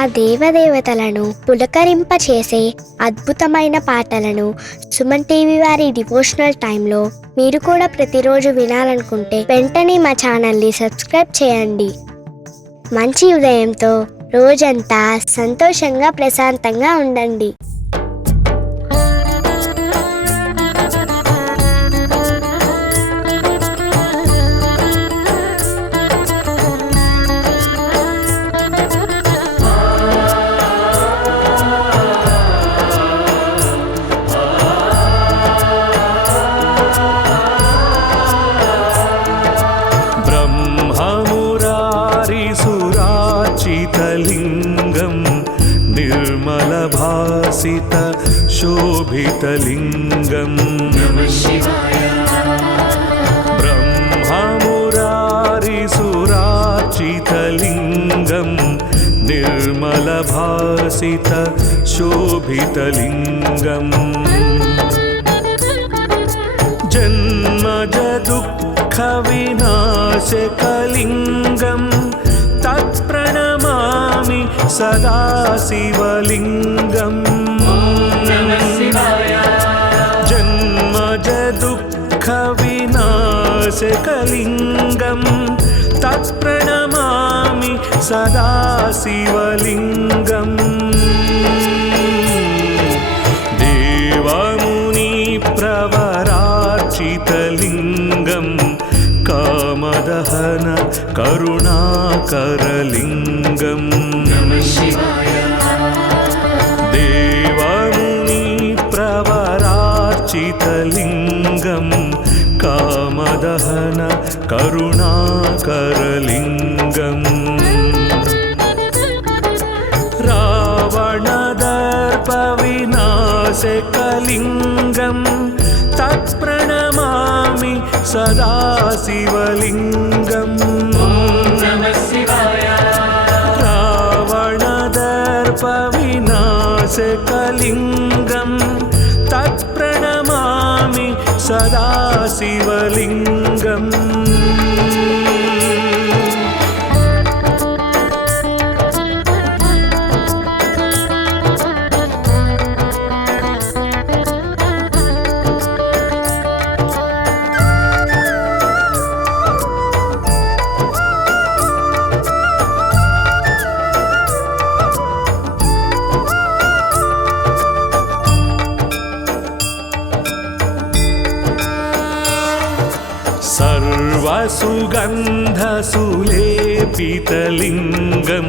ఆ దేవదేవతలను పులకరింపచేసే అద్భుతమైన పాటలను సుమన్ టీవీ వారి డివోషనల్ టైంలో మీరు కూడా ప్రతిరోజు వినాలనుకుంటే వెంటనే మా ఛానల్ని సబ్స్క్రైబ్ చేయండి. మంచి ఉదయంతో రోజంతా సంతోషంగా ప్రశాంతంగా ఉండండి. लिंगं निर्मलभासित शोभितलिंगं नमः शिवाय। ब्रह्ममुरारिसुरार्चितलिंगं निर्मलभासित शोभितलिंगं जन्मज दुःखविनाशकलिंगं तत्प्रणमामि सदा शिवलिंगं नमः शिवाय। जन्मज दुःखविनाशकलिंगं तत्प्रणमामि सदा शिवलिंगं देवमुनिप्रवरार्चितलिंगं कामदहन करुणाकरलिंगं नमः शिवाय। देवमुनिप्रवरार्चितलिंगं कामदहन करुणाकरलिंगं रावणदर्पविनाशकलिंगं तत्प्रणमामि सदा शिवलिंगं नमः शिवाय। रावणदर्पविनाशकलिंगं तत्प्रणमामि सदा शिवलिंगं सर्वसुगन्धसुलेपितलिंगं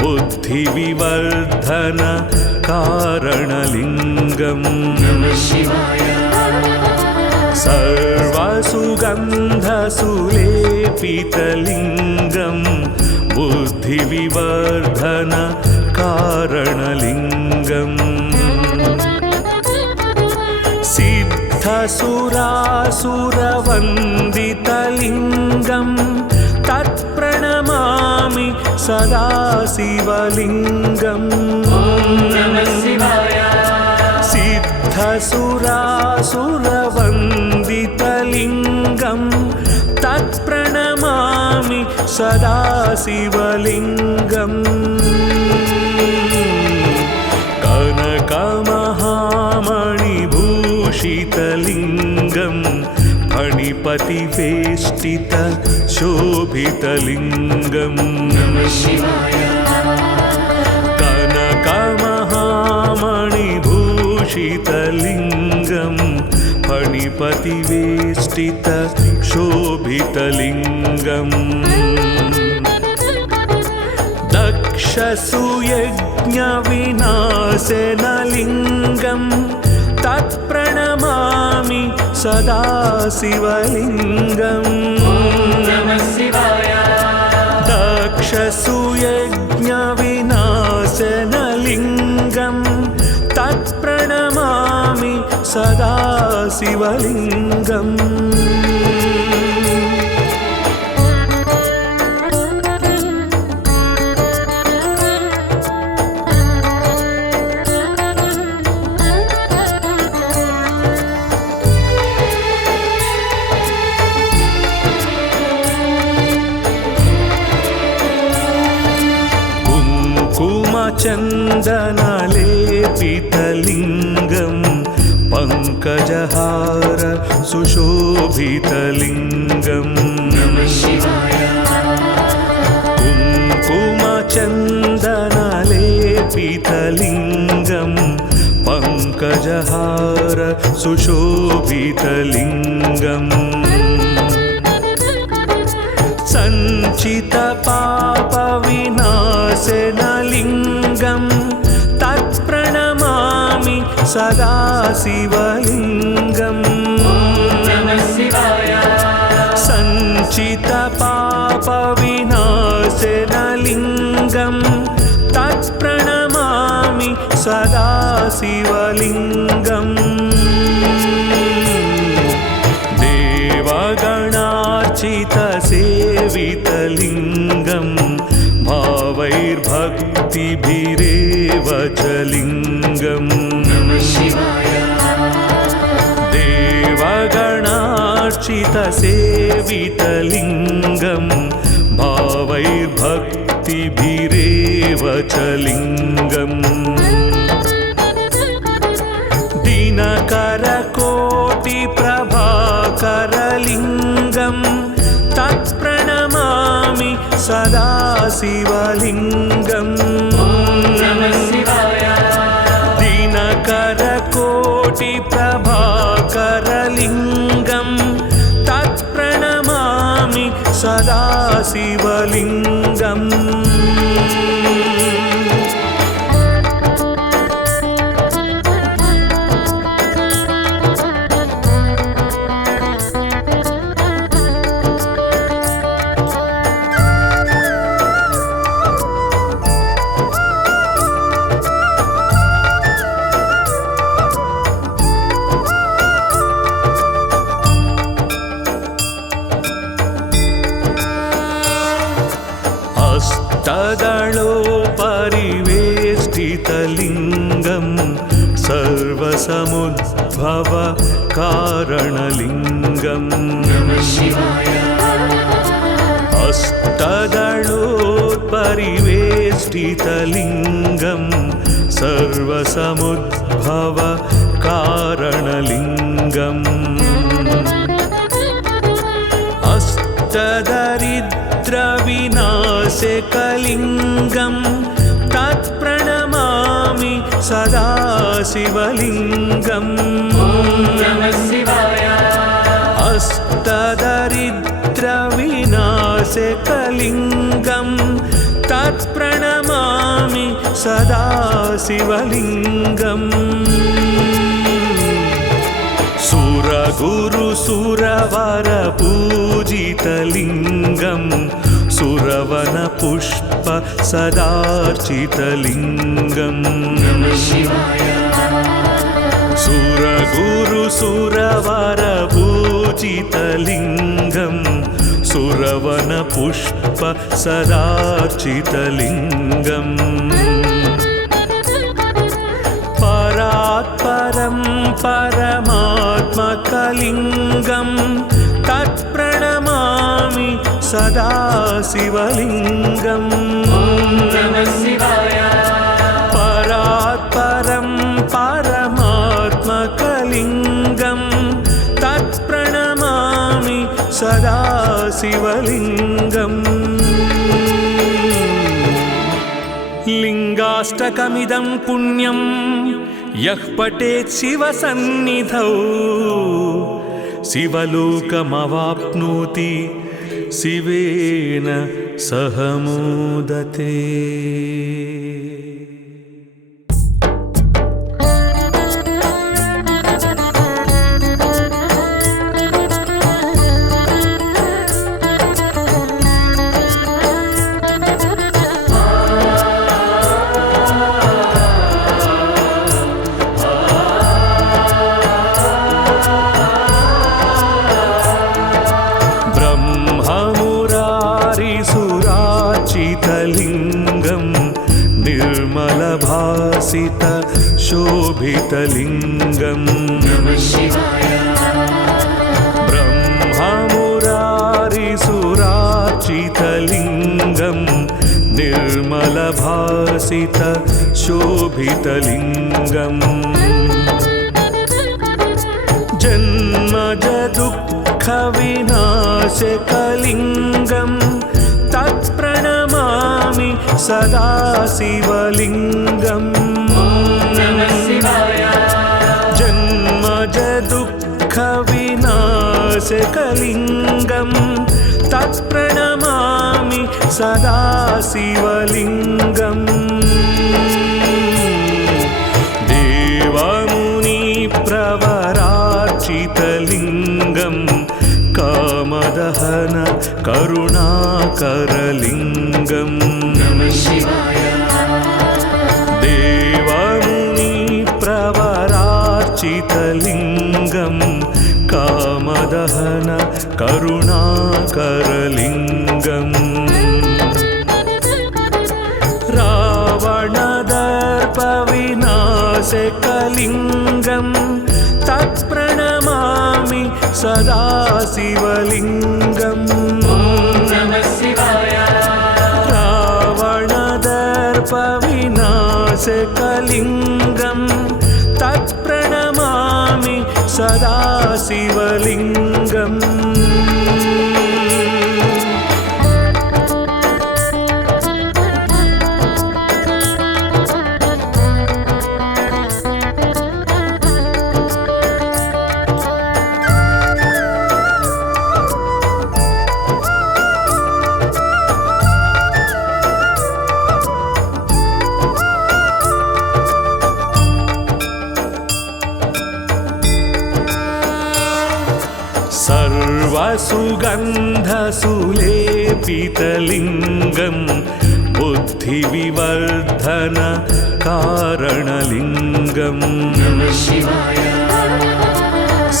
बुद्धिविवर्धन कारणलिंगं नमः शिवाय। सर्वसुगन्धसुलेपितलिंगं बुद्धिविवर्धन कारणलिंगं सिद्धसुरासुरवन्दितलिंगं तत्प्रणमामि सदा शिवलिंगं नमः शिवाय। सिद्धसुरासुरवन्दितलिंगं तत्प्रणमामि सदा शिवलिंगं कनकमहामणिभूषितलिंगं फणिपतिवेष्टित शोभितलिंगं नमः शिवाय। कनकमहामणिभूषितलिंगं फणिपतिवेष्टित शोभितलिंगं दक्षसुयज्ञविनाशनलिंगं तत्प्रणमामि सदा शिवलिंगं नमः शिवाय। दक्षसुयज्ञविनाशनलिंगं तत्प्रणमामि सदा शिवलिंगं कुङ्कुमचन्दनलेपितलिङ्गं पङ्कजहार सुशोभितलिङ्गम् कुङ्कुमचन्दनलेपितलिङ्गं पङ्कजहार सुशोभितलिङ्गम् सञ्चितपापविनाशनलिङ्गं तत्प्रणमामि सदा शिवलिङ्गम् सञ्चितपापविनाशनलिङ्गं तत्प्रणमामि सदा शिवलिङ्गम् देवगणार्चितसेवितलिङ्गं भावैर्भक्तिभिरेव च लिङ्गम् देवगणार्चितसेवितलिङ्गं भावैर्भक्तिभिरेव च लिङ्गम् दिनकरकोटिप्रभाकरलिङ्गं तत्प्रणमामि सदा शिवलिङ्गम् दिनकरकोटिप्रभाकरलिङ्गं तत्प्रणमामि सदा शिवलिङ्गम् अष्टदलोपरिवेष्टितलिङ्गं सर्वसमुद्भव कारणलिङ्गम् अष्टदलोपरिवेष्टितलिङ्गं सर्वसमुद्भव कारणलिङ्गम् अष्टदरिद्रविनाशकलिङ्गं तत्प्रणमामि सदा शिवलिङ्गम् अष्टदरिद्रविनाशकलिङ्गं तत्प्रणमामि सदा शिवलिङ्गम् सुरगुरुसुरवरपूजितलिङ्गं सुरवनपुष्प सदार्चितलिङ्गम् सुरगुरुसुरवरपूजितलिङ्गं सुरवनपुष्प सदार्चितलिङ्गम् परात्परं परमात्मकलिङ्गं तत्प्रणमामि सदा शिवलिङ्गम् परात्परं परमात्मकलिङ्गं तत्प्रणमामि सदा शिवलिङ्गम् लिङ्गाष्टकमिदं पुण्यं यः पठेत् शिवसन्निधौ शिवलोकमवाप्नोति शिवेन सह मोदते। लिङ्गं निर्मलभासित शोभितलिङ्गं ब्रह्ममुरारिसुरार्चितलिङ्गं निर्मलभासित शोभितलिङ्गम् जन्मज दुःखविनाशकलिङ्गम् तत्प्रणमामि सदा शिवलिङ्गम् जन्मज दुःखविनाशकलिङ्गम् तत्प्रणमामि सदा शिवलिङ्गम् देवमुनिप्रवरार्चितलिङ्गम् कामदहन करुणाकरलिङ्गम् देवमुनिप्रवरार्चितलिङ्गम् कामदहन करुणाकरलिङ्गम् रावणदर्पविनाशकलिङ्गम् तत्प्रणमामि सदा शिवलिङ्गम् रावणदर्पविनाशकलिङ्गम् तत्प्रणमामि सदा शिवलिङ्गम् सर्वसुगन्धसुलेपितलिङ्गं बुद्धिविवर्धन कारणलिङ्गम्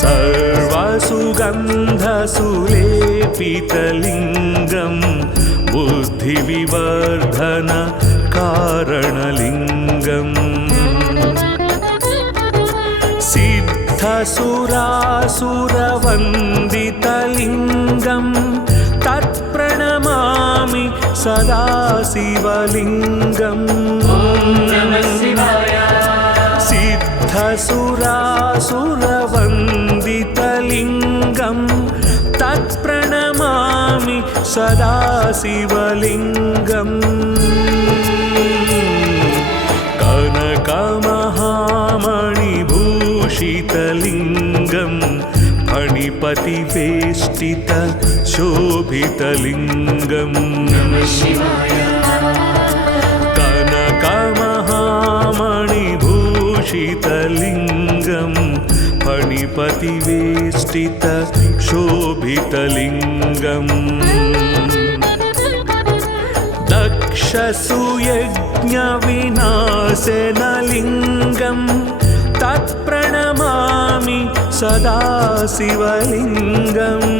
सर्वसुगन्धसुलेपितलिङ्गं बुद्धिविवर्धन कारणलिङ्गम् सिद्धसुरासुरवन्दितलिङ्गं तत्प्रणमामि सदा शिवलिङ्गम् सिद्धसुरासुरवन्दितलिङ्गं तत्प्रणमामि सदा शिवलिङ्गम् कनकमहामणिभूषितलिङ्गं फणिपतिवेष्टित शोभितलिङ्गम् कनकमहामणिभूषितलिङ्गं फणिपतिवेष्टित शोभितलिङ्गम् दक्षसुयज्ञविनाशनलिङ्गं तत्प्रणमामि सदा शिवलिङ्गम्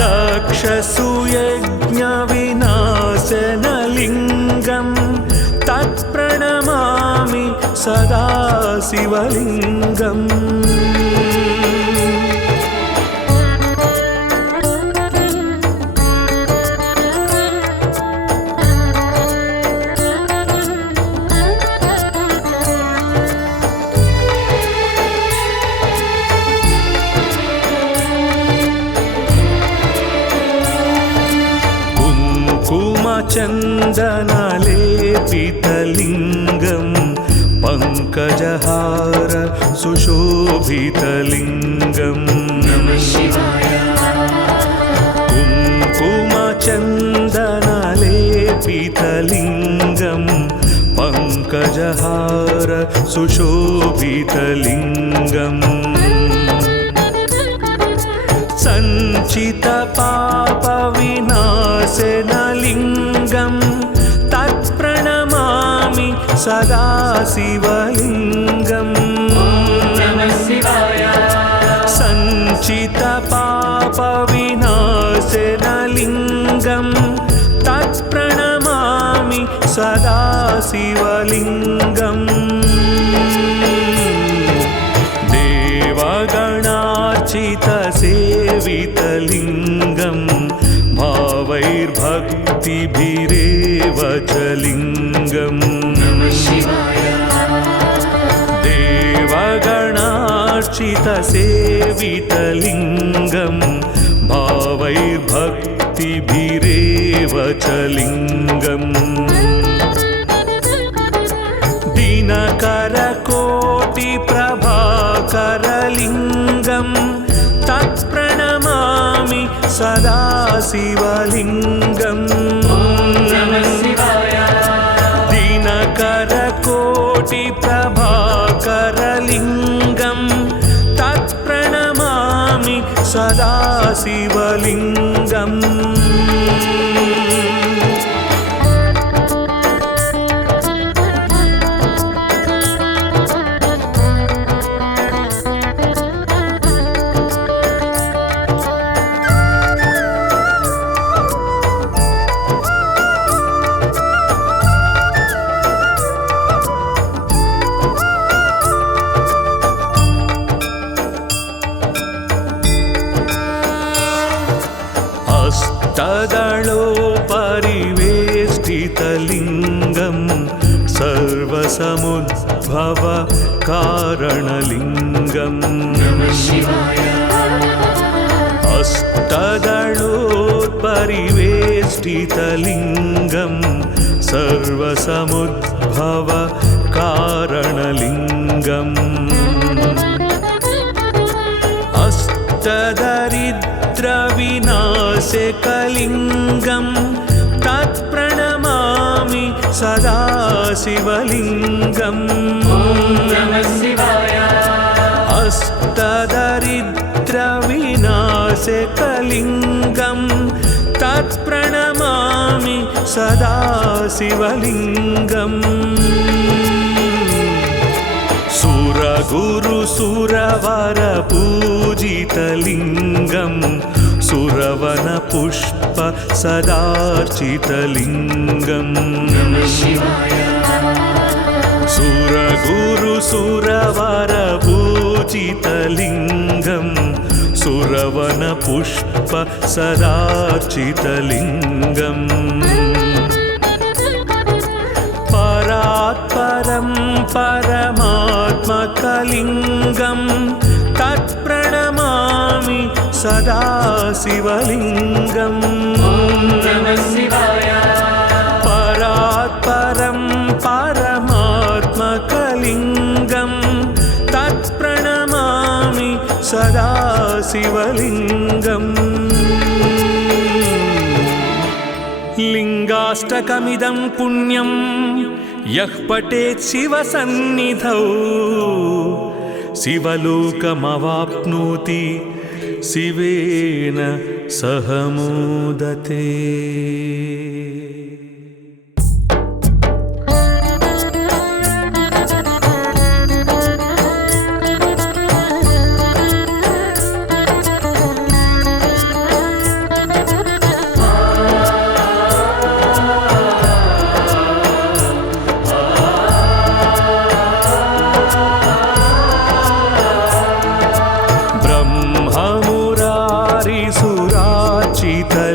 दक्षसुयज्ञविनाशनलिङ्गं तत्प्रणमामि सदा शिवलिङ्गम् चन्दनलेपितलिङ्गं पङ्कजहार सुशोभितलिङ्गम् कुङ्कुमचन्दनलेपितलिङ्गं पङ्कजहार सुशोभितलिङ्गम् सञ्चितपापविनाशनलिङ्गं तत्प्रणमामि सदा शिवलिङ्गम् सञ्चितपापविनाशनलिङ्गं तत्प्रणमामि सदा शिवलिङ्गम् देवगणार्चितसेवितलिङ्गं भावै भावैर्भक्तिभिरेव च लिङ्गम् देवगणार्चितसेवितलिङ्गं भावैर्भक्तिभिरेव च लिङ्गम् दिनकरकोटिप्रभाकरलिङ्गं तत्प्रणमामि सदा शिवलिङ्गम् दिनकरकोटिप्रभाकरलिङ्गं तत्प्रणमामि सदा शिवलिङ्गम् हस्तदलोपरिवेष्टितलिङ्गं सर्वसमुद्भव कारणलिङ्गम् हस्तदलोपरिवेष्टितलिङ्गं सर्वसमुद्भव कारणलिङ्गम् अष्टदरिद्रविनाशकलिङ्गं तत्प्रणमामि सदा शिवलिङ्गम् अष्टदरिद्रविनाशकलिङ्गं तत्प्रणमामि सदा शिवलिङ्गम् सुरगुरुसुरवरपूजितलिङ्गं सुरवनपुष्प सदार्चितलिङ्गम् सुरगुरुसुरवरपूजितलिङ्गं सुरवनपुष्प सदार्चितलिङ्गम् परात्परं परमात्मकलिङ्गं तत्प्रणमामि सदा शिवलिङ्गम् परात्परं परमात्मकलिङ्गं तत्प्रणमामि सदा शिवलिङ्गम् लिङ्गाष्टकमिदं पुण्यं यः पठेत् शिवसन्निधौ शिवलोकमवाप्नोति शिवेन सह मोदते।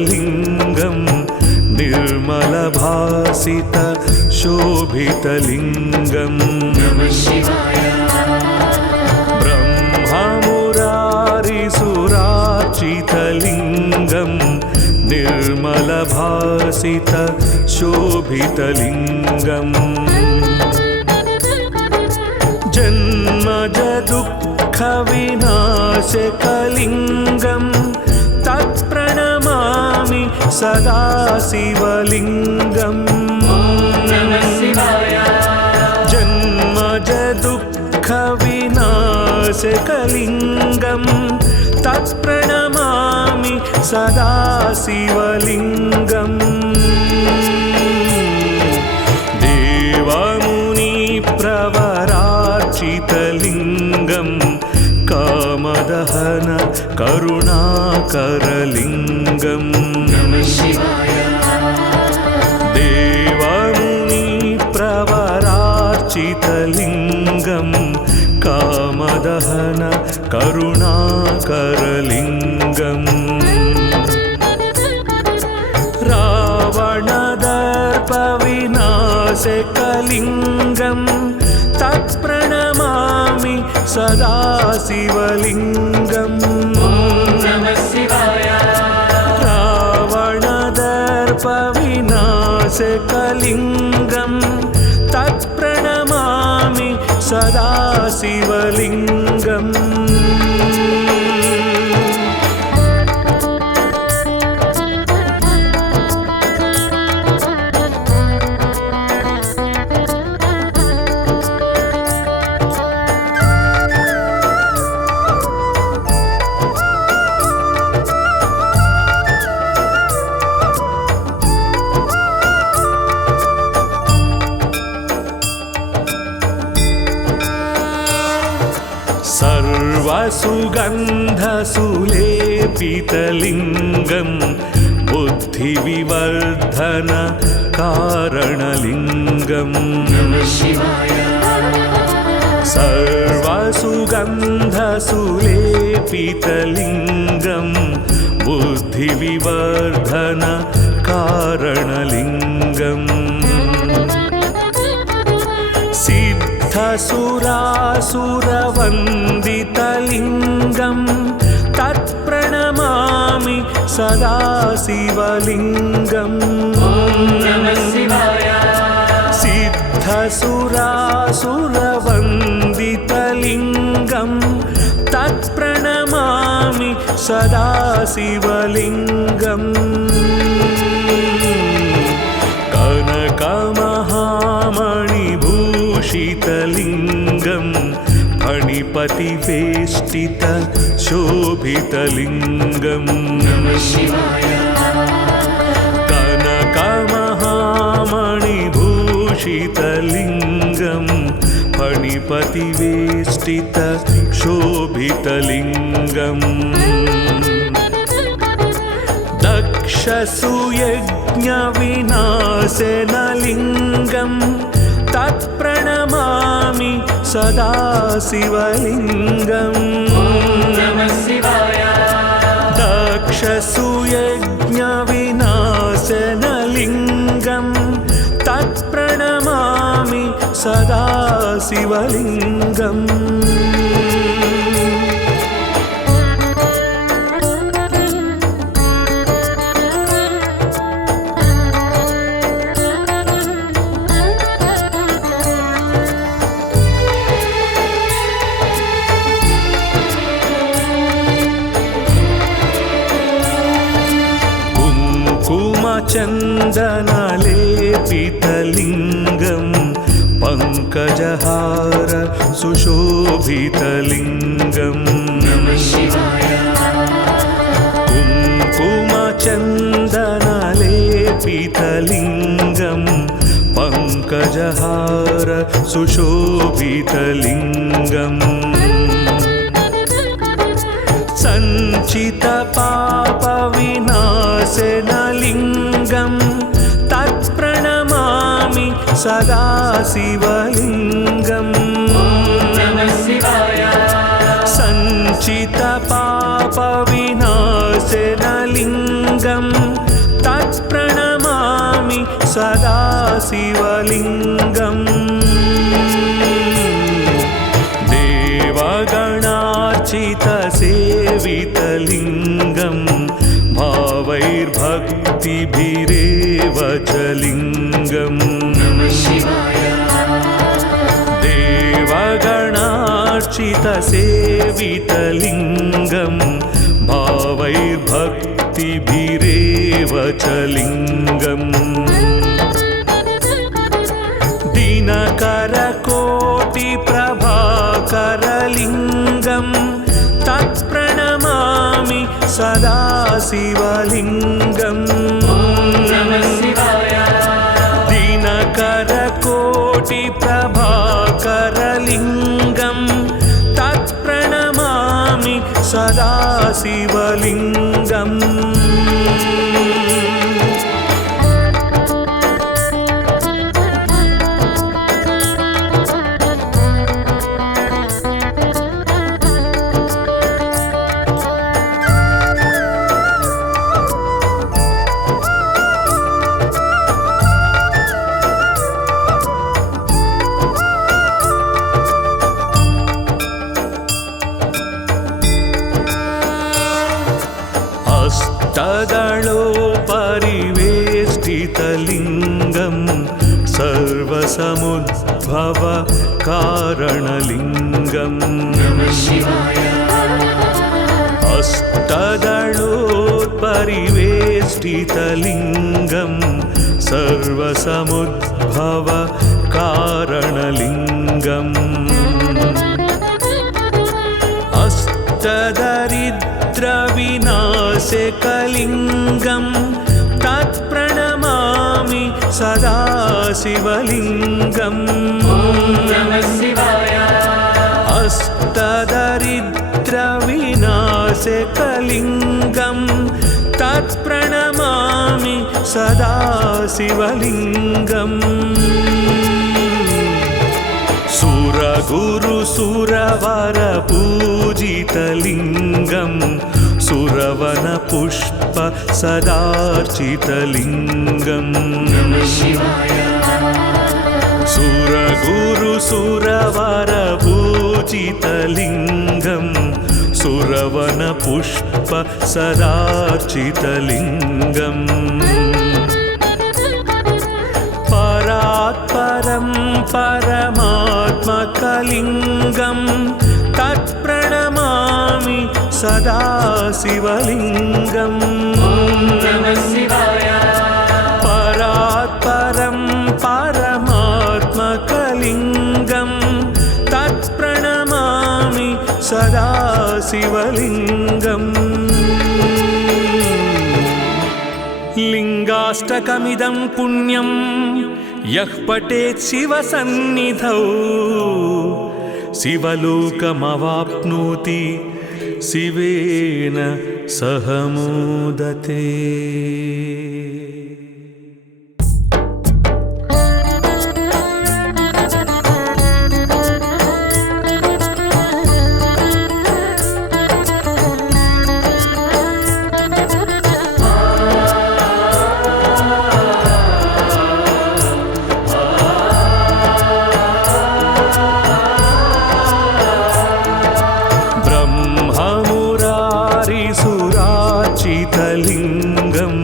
लिङ्गं निर्मलभासित शोभितलिङ्गम् ब्रह्ममुरारिसुरार्चितलिङ्गं निर्मलभासित शोभितलिङ्गम् जन्मज दुःखविनाशकलिङ्गं तत्प्रणमामि सदा शिवलिङ्गम् जन्मज दुःखविनाशकलिङ्गं तत्प्रणमामि सदा शिवलिङ्गम् देवमुनिप्रवरार्चितलिङ्गं कामदहन करुणाकरलिङ्गम् देवमुनिप्रवरार्चितलिङ्गं कामदहन करुणाकरलिङ्गम् रावणदर्पविनाशकलिङ्गं तत्प्रणमामि सदा शिवलिङ्गम् रावणदर्पविनाशकलिङ्गं तत्प्रणमामि सदा शिवलिङ्गम् सर्वसुगन्धसुलेपितलिङ्गं बुद्धिविवर्धन कारणलिङ्गम् सर्वसुगन्धसुलेपितलिङ्गं बुद्धिविवर्धन कारणलिङ्गम् सिद्धसुरासुरवन्दितलिङ्गं तत्प्रणमामि सदा शिवलिङ्गम् सिद्धसुरासुरवन्दितलिङ्गं तत्प्रणमामि सदा शिवलिङ्गम् कनकमहामणिभूषितलिङ्गं फणिपतिवेष्टित शोभितलिङ्गम् कनकमहामणिभूषितलिङ्गं फणिपतिवेष्टित शोभितलिङ्गम् दक्षसुयज्ञविनाशनलिङ्गं तत्प्रणमामि सदा शिवलिङ्गम् दक्षसुयज्ञविनाशनलिङ्गं तत्प्रणमामि सदा शिवलिङ्गम् चन्दनलेपितलिङ्गं पङ्कजहार सुशोभितलिङ्गम् कुङ्कुमचन्दनलेपितलिङ्गं पङ्कजहार सुशोभितलिङ्गम् सञ्चितपापविनाशनलिङ्गं तत्प्रणमामि सदा शिवलिङ्गम् सञ्चितपापविनाशनलिङ्गं तत्प्रणमामि सदा शिवलिङ्गम् देवगणार्चितसेवितलिङ्गं भावैर्भक्तिभिरेव च लिङ्गम् देवगणार्चितसेवितलिङ्गं भावैर्भक्तिभिरेव च लिङ्गम् दिनकरकोटिप्रभाकरलिङ्गं तत्प्रणमामि सदा शिवलिङ्गम् दिनकरकोटिप्रभाकरलिङ्गं तत्प्रणमामि सदा शिवलिङ्गम् परिवेष्टितलिङ्गं सर्वसमुद्भव कारणलिङ्गम् अष्टदलोत्परिवेष्टितलिङ्गं सर्वसमुद्भव कारणलिङ्गम् अष्टदरिद्रविनाशकलिङ्गं तत्प्रणमामि सदा शिवलिङ्गम् अष्टदरिद्रविनाशकलिङ्गं तत्प्रणमामि सदा शिवलिङ्गम् सुरगुरुसुरवरपूजितलिङ्गं सुरवनपुष्प सदार्चितलिङ्गम् सुरगुरुसुरवरपूजितलिङ्गं सुरवनपुष्प सदार्चितलिङ्गम् परात्परं परमात्मकलिङ्गं तत्प्रणमामि सदा शिवलिङ्गम् परात्परं परमात्मकलिङ्गं तत्प्रणमामि सदा शिवलिङ्गम् लिङ्गाष्टकमिदं पुण्यं यः पठेत् शिवसन्निधौ शिवलोकमवाप्नोति शिवेन सह मोदते। लिङ्गं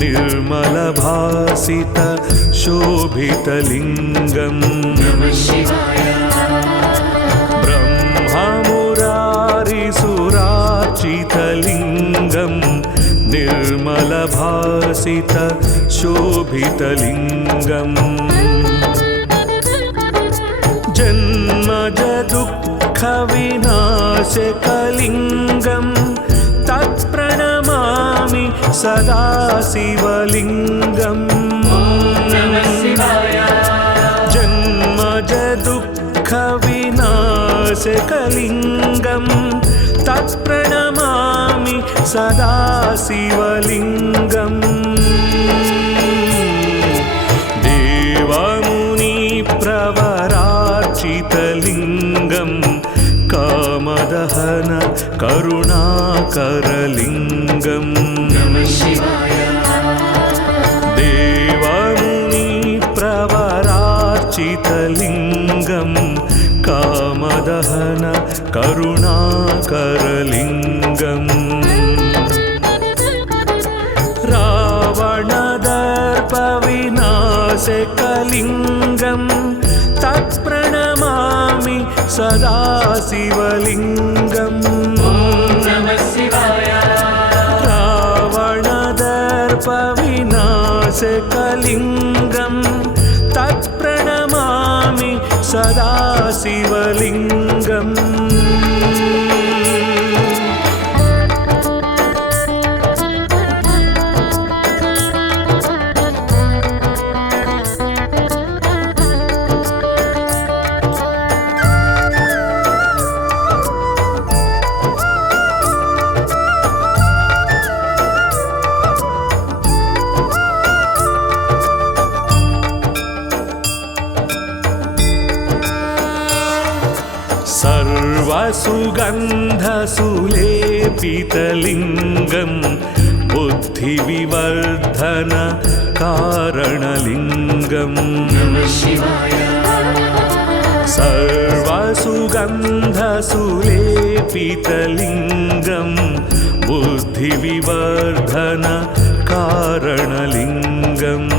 निर्मलभासित शोभितलिङ्गम् ब्रह्ममुरारिसुरार्चितलिङ्गं निर्मलभासित शोभितलिङ्गम् जन्मज दुःखविनाशकलिङ्गं तत्प्रणमामि सदा शिवलिङ्गम् जन्मज दुःखविनाशकलिङ्गं तत्प्रणमामि सदा शिवलिङ्गम् देवमुनिप्रवरार्चितलिङ्गं कामदहन करुणाकरलिङ्गम् देवमुनिप्रवरार्चितलिङ्गं कामदहन करुणाकरलिङ्गम् रावणदर्पविनाशकलिङ्गं तत्प्रणमामि सदा शिवलिङ्गम् रावणदर्पविनाशकलिङ्गं तत्प्रणमामि सदा शिवलिङ्गम् सर्वसुगन्धसुलेपितलिङ्गं बुद्धिविवर्धन कारणलिङ्गम् सर्वसुगन्धसुलेपितलिङ्गं बुद्धिविवर्धन कारणलिङ्गम्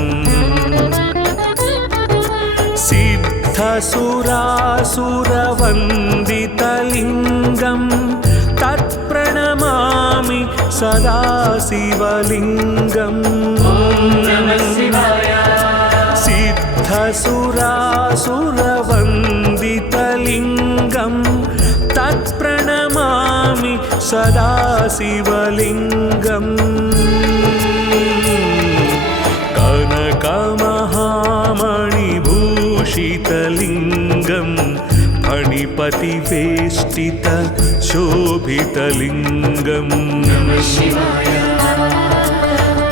सिद्धसुरासुरवन्दितलिङ्गं तत्प्रणमामि सदा शिवलिङ्गम् सिद्धसुरासुरवन्दितलिङ्गं तत्प्रणमामि सदा शिवलिङ्गम् कनकमहामणिभूषितलिङ्गं फणिपतिवेष्टित शोभितलिङ्गम्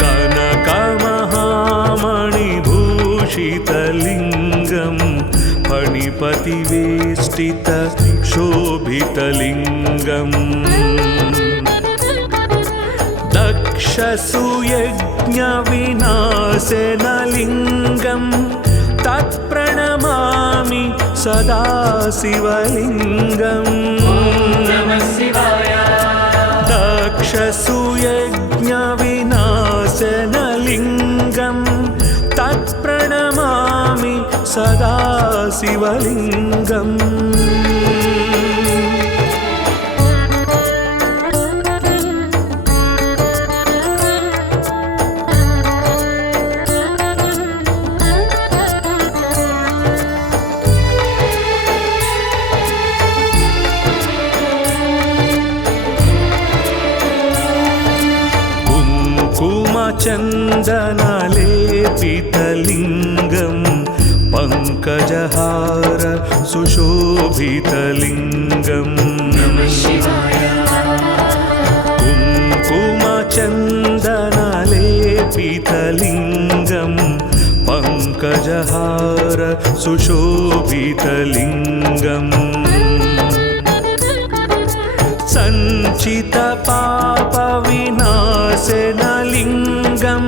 कनकमहामणिभूषितलिङ्गं फणिपतिवेष्टित शोभितलिङ्गम् दक्षसुयज्ञविनाशनलिङ्गं तत्प्रणमामि सदा शिवलिङ्गम् दक्षसुयज्ञविनाशनलिङ्गं तत्प्रणमामि सदा शिवलिङ्गम् चन्दनलेपितलिङ्गं पङ्कजहार सुशोभितलिङ्गम् कुङ्कुमचन्दनलेपितलिङ्गं पङ्कजहार सुशोभितलिङ्गम् सञ्चितपापविनाशनलिङ्गं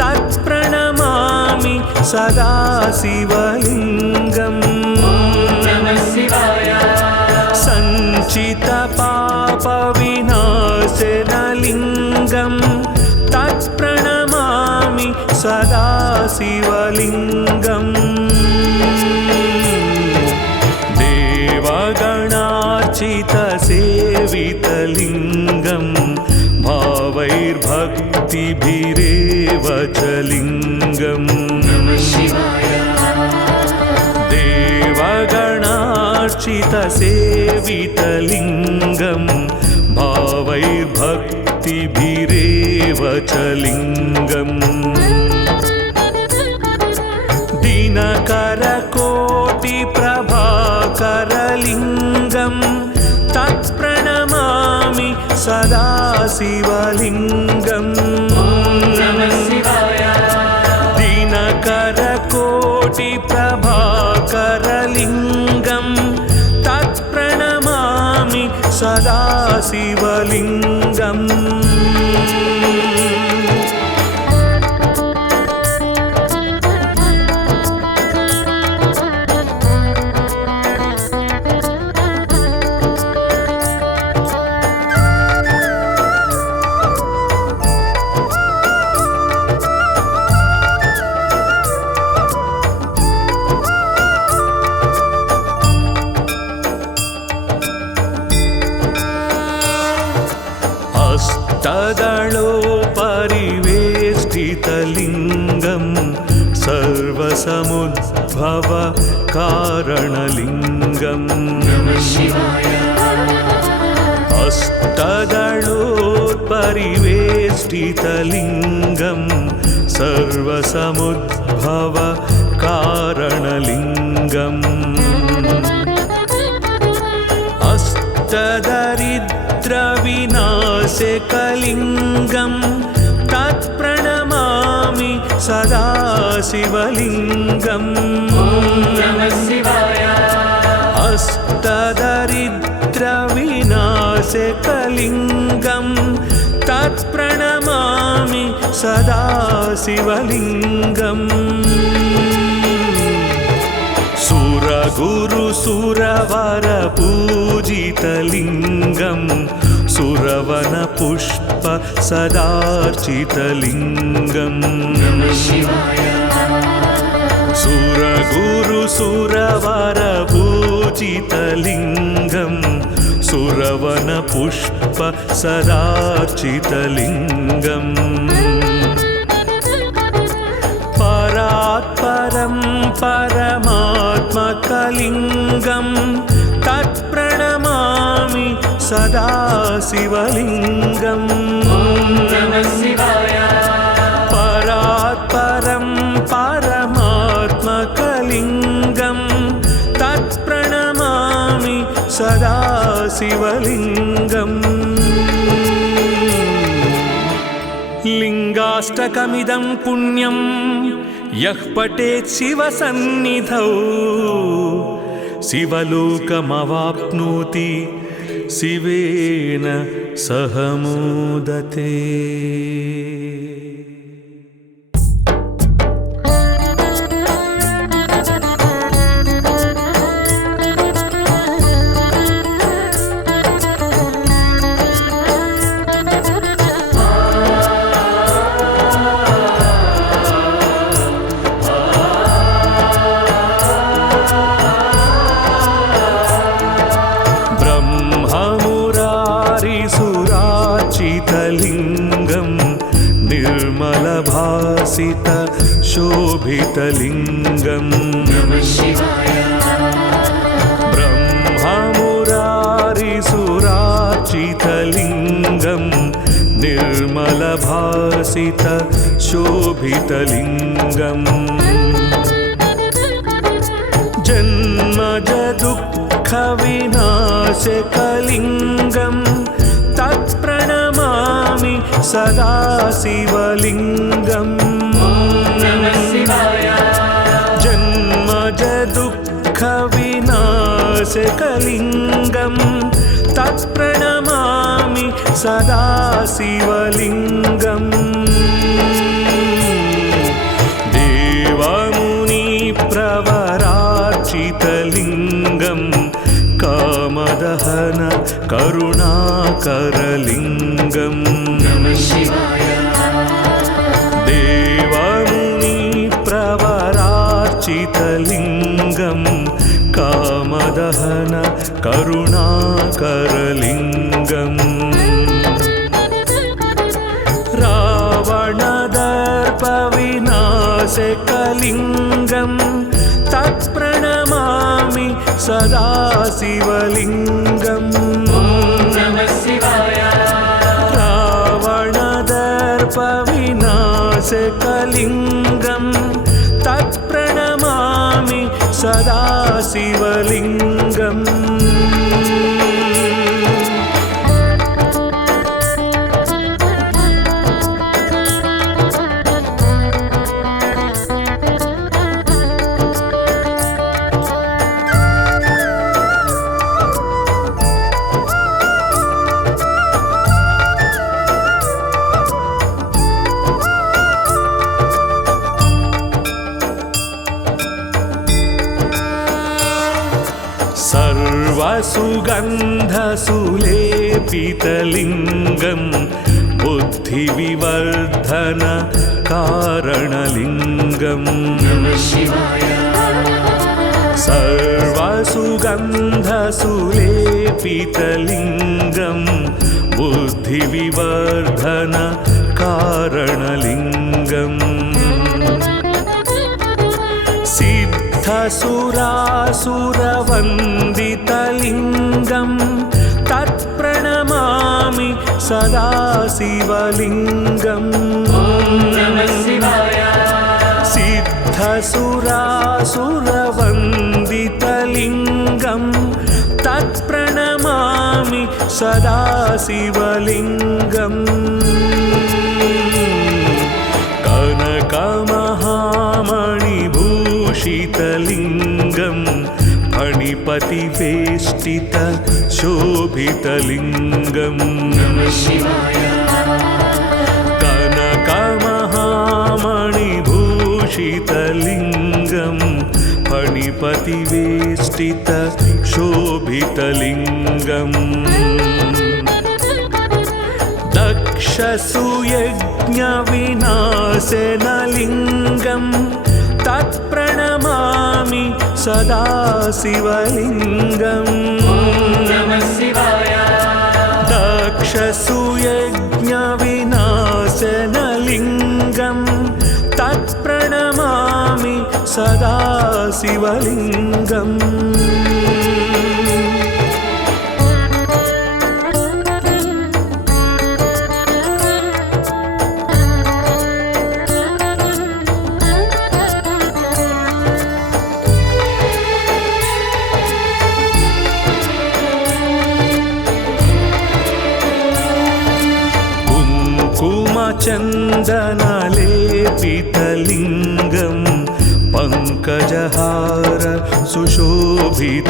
तत्प्रणमामि सदा शिवलिङ्गम् सञ्चितपापविनाशनलिङ्गं तत्प्रणमामि सदा शिवलिङ्गम् देवगणार्चितसेवितलिङ्गं भावैर्भक्तिभिरेव च लिङ्गम् देवगणार्चितसेवितलिङ्गं भावैर्भक्तिभिरेव च लिङ्गम् दिनकरकोटिप्रभाकरलिङ्गं तत्प्रणमामि सदा शिवलिङ्गम् दिनकरकोटिप्रभाकरलिङ्गं तत्प्रणमामि सदा शिवलिङ्गम् अष्टदलोपरिवेष्टितलिङ्गं सर्वसमुद्भव कारणलिङ्गम् अष्टदलोपरिवेष्टितलिङ्गं सर्वसमुद्भव कारणलिङ्गम् अष्टदरिद्रविनाशकलिङ्गं तत्प्रणमामि सदा शिवलिङ्गम् अष्टदरिद्रविनाशकलिङ्गं तत्प्रणमामि सदा शिवलिङ्गम् सुरगुरुसुरवरपूजितलिङ्गं सुरवनपुष्प सदार्चितलिङ्गम् सुरगुरुसुरवरपूजितलिङ्गम् सुरवनपुष्प सदार्चितलिङ्गम् परात्परं परमात्मकलिङ्गं तत्प्रणमामि सदा शिवलिङ्गम् परात्परं परमात्मकलिङ्गं तत्प्रणमामि सदा शिवलिङ्गम् लिङ्गाष्टकमिदं पुण्यं यः पठेत् शिवसन्निधौ शिवलोकमवाप्नोति शिवेन सह मोदते। लिङ्गं निर्मलभासित शोभितलिङ्गम् ब्रह्ममुरारिसुरार्चितलिङ्गं निर्मलभासित शोभितलिङ्गम् जन्मज दुःखविनाशकलिङ्गम् तत्प्रणमामि सदा शिवलिङ्गम् जन्मज दुःखविनाशकलिङ्गं तत्प्रणमामि सदा शिवलिङ्गम् देवमुनिप्रवरार्चितलिङ्गं कामदहन करुणाकरलिङ्गम् देवमुनिप्रवरार्चितलिङ्गं कामदहन करुणाकरलिङ्गम् रावणदर्पविनाशकलिङ्गं तत्प्रणमामि सदा शिवलिङ्गम् रावणदर्पविनाशकलिङ्गं तत्प्रणमामि सदा शिवलिङ्गम् सर्वसुगन्धसुलेपितलिङ्गं बुद्धिविवर्धन कारणलिङ्गम् सर्वसुगन्धसुलेपितलिङ्गं बुद्धिविवर्धन कारणलिङ्गम् सिद्धसुरासुरवन्दितलिङ्गं तत्प्रणमामि सदा शिवलिङ्गम् सिद्धसुरासुरवन्दितलिङ्गं तत्प्रणमामि सदा शिवलिङ्गम् कनकमहामणिभूषितलिङ्गं फणिपतिवेष्टित शोभितलिङ्गम् कनकमहामणिभूषितलिङ्गं फणिपतिवेष्टित शोभितलिङ्गम् दक्षसूयज्ञविनाशनलिङ्गं तत्प्रणमामि सदा शिवलिङ्गम् दक्षसूयज्ञविनाशनलिङ्गं तत्प्रणमामि सदा शिवलिङ्गम् चन्दनलेपितलिङ्गं पङ्कजहार सुशोभितलिङ्गम्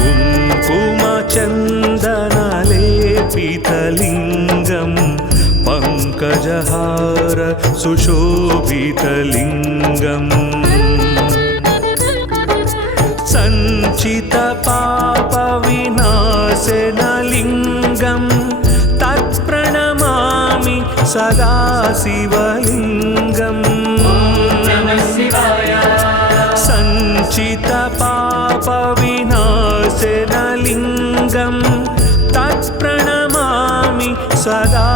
कुङ्कुमचन्दनलेपितलिङ्गं पङ्कजहार सुशोभितलिङ्गम् सञ्चितपापविनाशनलिङ्गं तत्प्रणमामि सदा शिवलिङ्गम् सञ्चितपापविनाशनलिङ्गं तत्प्रणमामि सदा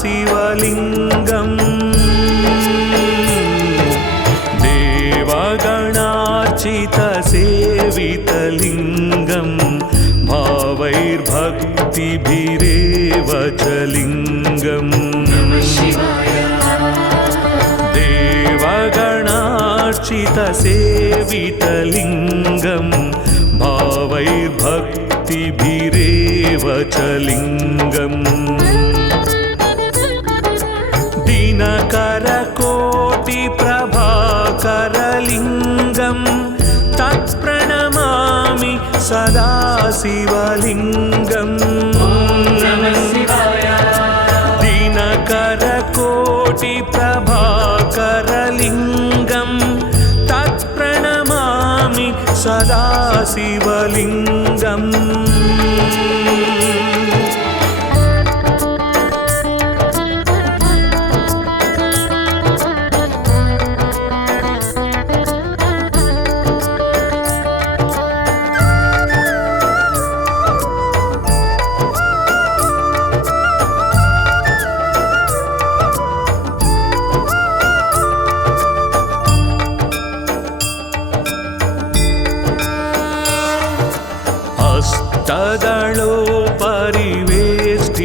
शिवलिङ्गम् देवगणार्चितसेवितलिङ्गं भावैर्भक्तिभिरेव च लिङ्गम् देवगणार्चितसेवितलिङ्गं भावैर्भक्तिभिरेव च लिङ्गम् दिनकरकोटिप्रभाकरलिङ्गं तत्प्रणमामि सदा शिवलिङ्गम् दिनकरकोटिप्रभाकरलिङ्गं तत्प्रणमामि सदा शिवलिङ्गम्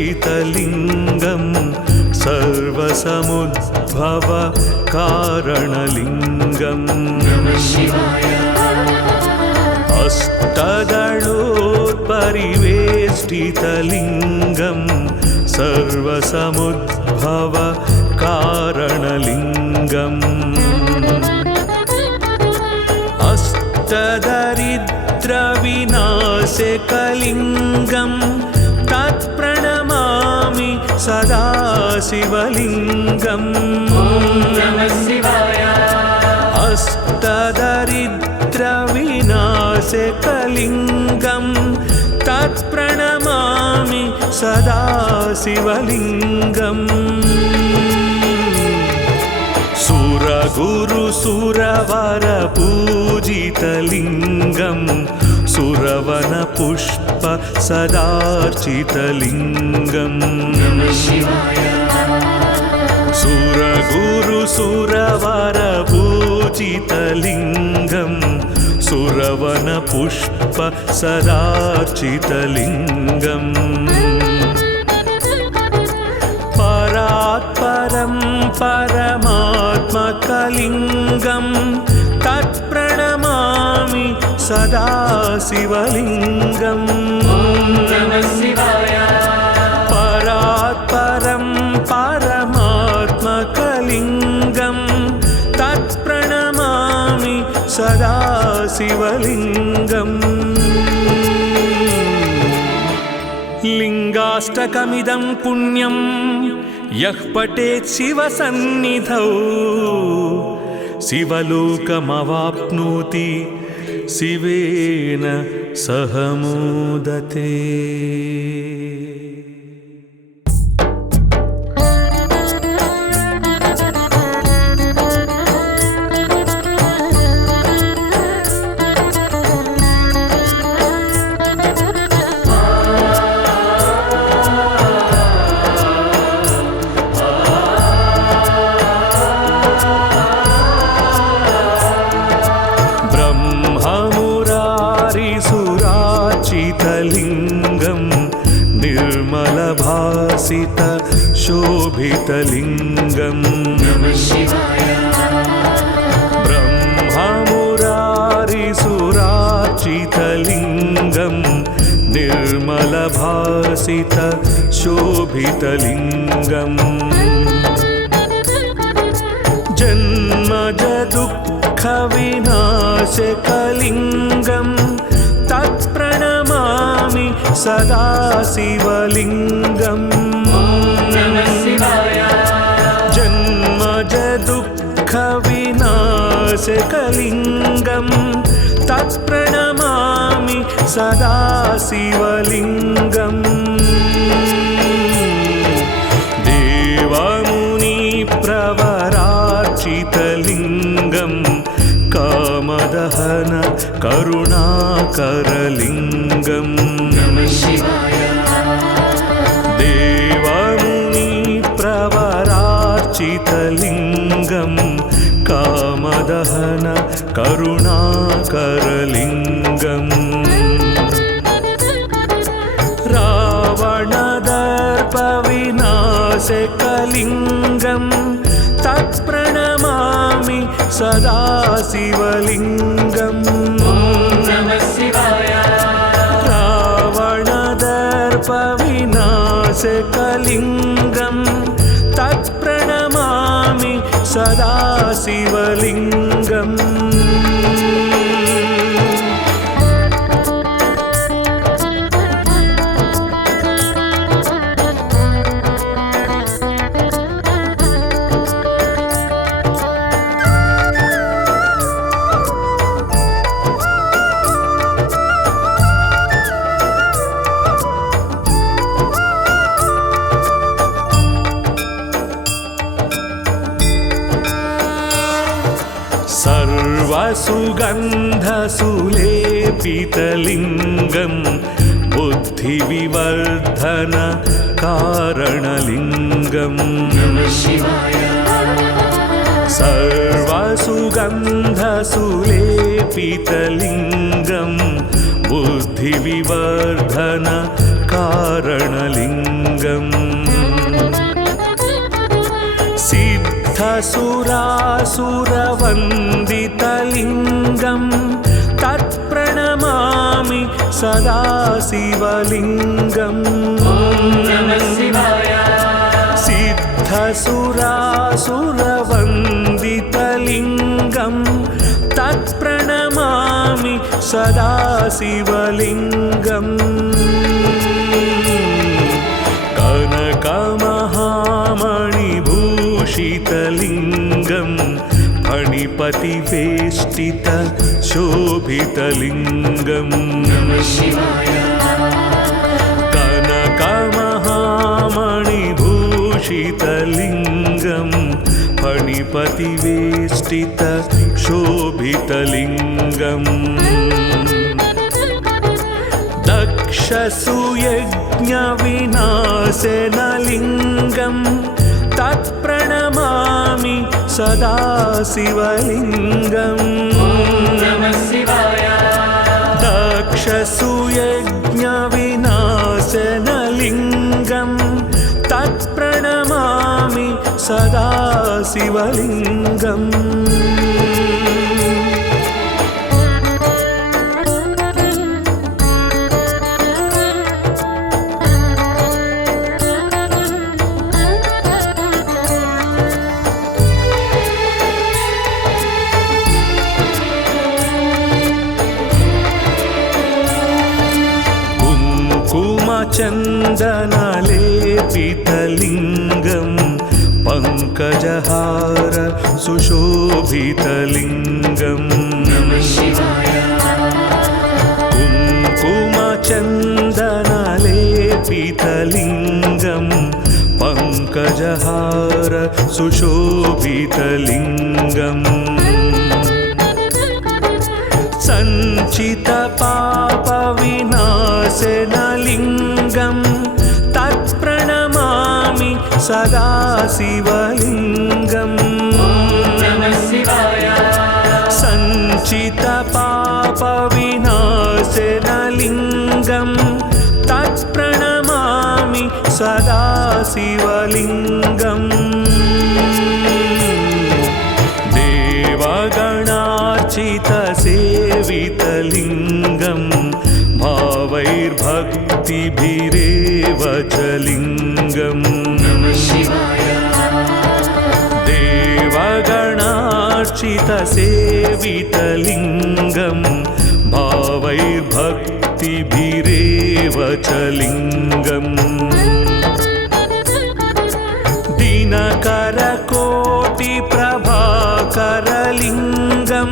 अष्टदलोपरिवेष्टितलिङ्गं सर्वसमुद्भव कारणलिङ्गम् अष्टदलोपरिवेष्टितलिङ्गं सर्वसमुद्भव कारणलिङ्गम् अष्टदरिद्रविनाशकलिङ्गं तत्प्रणमामि सदा शिवलिङ्गम् अष्टदरिद्रविनाशकलिङ्गं तत्प्रणमामि सदा शिवलिङ्गम् सुरगुरुसुरवरपूजितलिङ्गं सुरवनपुष्प सदार्चितलिङ्गम् सुरगुरुसुरवरपूजितलिङ्गं सुरवनपुष्प सदार्चितलिङ्गम् परात्परं परमात्मकलिङ्गं तत्प्रणमामि सदा शिवलिङ्गम् परात्परं परमात्मकलिङ्गं तत्प्रणमामि सदा शिवलिङ्गम् लिङ्गाष्टकमिदं पुण्यं यः पठेत् शिवसन्निधौ शिवलोकमवाप्नोति शिवेन सह मोदते। शोभितलिङ्गम् ब्रह्ममुरारिसुरार्चितलिङ्गम् निर्मलभासित शोभितलिङ्गम् जन्मज दुःखविनाशकलिङ्गम् तत्प्रणमामि सदा शिवलिङ्गम् जन्मज दुःखविनाशकलिङ्गम् तत्प्रणमामि सदा शिवलिङ्गम् देवमुनिप्रवरार्चितलिङ्गम् कामदहन करुणाकरलिङ्गम् देवमुनिप्रवरार्चितलिङ्गम् कामदहन करुणाकरलिङ्गम् रावणदर्पविनाशकलिङ्गम् तत्प्रणमामि सदा शिवलिङ्गम् रावणदर्पविनाशकलिङ्गम् तत्प्रणमामि सदा शिवलिङ्गम् सर्वसुगन्धसुलेपितलिङ्गम् बुद्धिविवर्धन कारणलिङ्गम् सर्वसुगन्धसुलेपितलिङ्गम् बुद्धिविवर्धन कारणलिङ्गम् सिद्धसुरासुरवन्दितलिङ्गम् तत्प्रणमामि सदा शिवलिङ्गम् सिद्धसुरासुरवन्दितलिङ्गम् तत्प्रणमामि सदा शिवलिङ्गम् कनकमहामणिभूषितलिङ्गम् फणिपतिवेष्टित शोभितलिङ्गम् कनकमहामणिभूषितलिङ्गम् फणिपतिवेष्टित शोभितलिङ्गम् दक्षसुयज्ञविनाशनलिङ्गम् तत्प्रणमामि सदा शिवलिङ्गम् दक्षसुयज्ञविनाशनलिङ्गम् तत्प्रणमामि सदा शिवलिङ्गम् चन्दनलेपितलिङ्गम् पङ्कजहार सुशोभितलिङ्गम् कुङ्कुमचन्दनलेपितलिङ्गम् पङ्कजहार सुशोभितलिङ्गम् सञ्चितपापविनाशनलिङ्गम् तत्प्रणमामि सदा शिवलिङ्गम् सञ्चितपापविनाशनलिङ्गम् तत्प्रणमामि सदा शिवलिङ्गम् भक्तिभिरेव च लिङ्गम् देवगणार्चितसेवितलिङ्गं भावैर्भक्तिभिरेव च लिङ्गम् दिनकरकोटिप्रभाकरलिङ्गं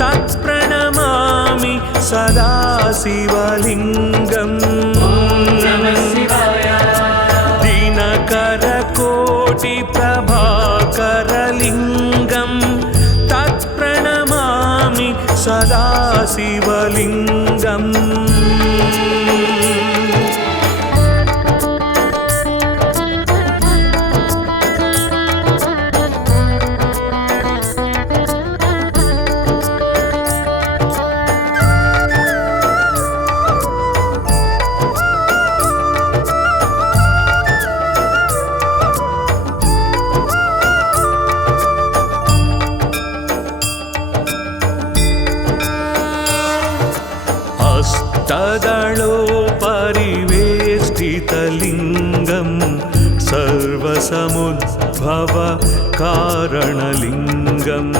तत्प्रणमामि सदा शिवलिङ्गम् दिनकरकोटिप्रभाकरलिङ्गं तत्प्रणमामि सदा शिवलिङ्गम् अष्टदलोपरिवेष्टितलिङ्गं सर्वसमुद्भव कारणलिङ्गम्